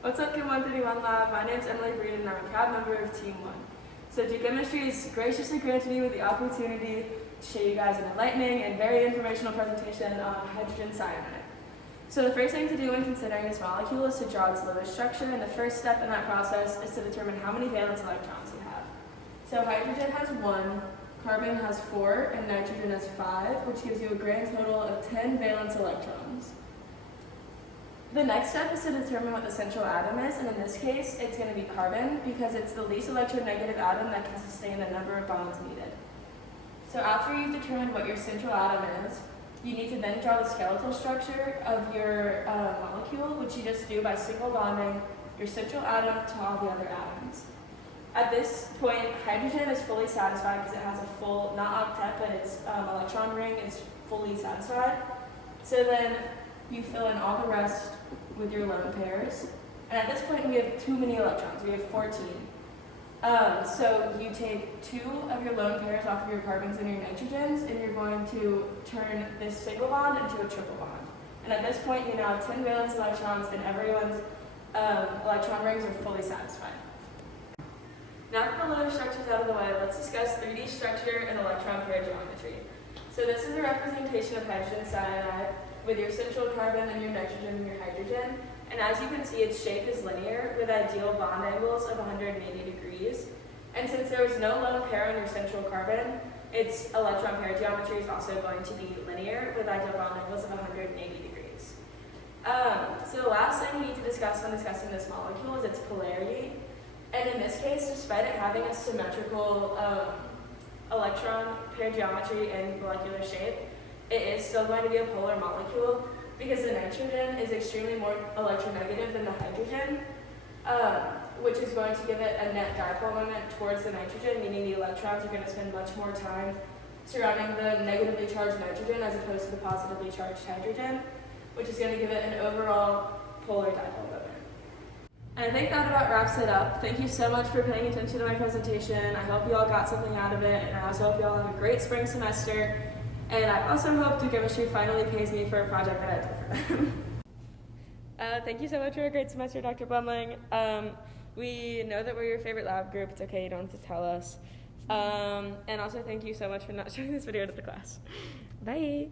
What's up, Chem 131 Lab? My name is Emily Breed and I'm a CAB member of Team 1. So Dukemisty has graciously granted me with the opportunity to show you guys an enlightening and very informational presentation on hydrogen cyanide. So the first thing to do when considering this molecule is to draw its lowest structure, and the first step in that process is to determine how many valence electrons you have. So hydrogen has 1, carbon has 4, and nitrogen has 5, which gives you a grand total of 10 valence electrons. The next step is to determine what the central atom is, and in this case, it's going to be carbon because it's the least electronegative atom that can sustain the number of bonds needed. So after you've determined what your central atom is, you need to then draw the skeletal structure of your molecule, which you just do by single bonding your central atom to all the other atoms. At this point, hydrogen is fully satisfied because it has a full, not octet, but its electron ring is fully satisfied. So then you fill in all the rest with your lone pairs. And at this point, we have too many electrons. We have 14. So you take 2 of your lone pairs off of your carbons and your nitrogens, and you're going to turn this single bond into a triple bond. And at this point, you now have 10 valence electrons, and everyone's electron rings are fully satisfied. Now that the lower structure is out of the way, let's discuss 3D structure and electron pair geometry. So this is a representation of hydrogen cyanide with your central carbon and your nitrogen and your hydrogen. And as you can see, its shape is linear with ideal bond angles of 180 degrees. And since there was no lone pair on your central carbon, its electron pair geometry is also going to be linear with ideal bond angles of 180 degrees. So the last thing we need to discuss when discussing this molecule is its polarity. And in this case, despite it having a symmetrical electron pair geometry and molecular shape, it is still going to be a polar molecule because the nitrogen is extremely more electronegative than the hydrogen, which is going to give it a net dipole moment towards the nitrogen, meaning the electrons are going to spend much more time surrounding the negatively charged nitrogen as opposed to the positively charged hydrogen, which is going to give it an overall polar dipole moment. And I think that about wraps it up. Thank you so much for paying attention to my presentation. I hope you all got something out of it, and I also hope you all have a great spring semester. And I also hope Dukemisty finally pays me for a project that I did for them. Thank you so much for a great semester, Dr. Blumling. We know that we're your favorite lab group. It's okay, you don't have to tell us. And also thank you so much for not showing this video to the class. Bye.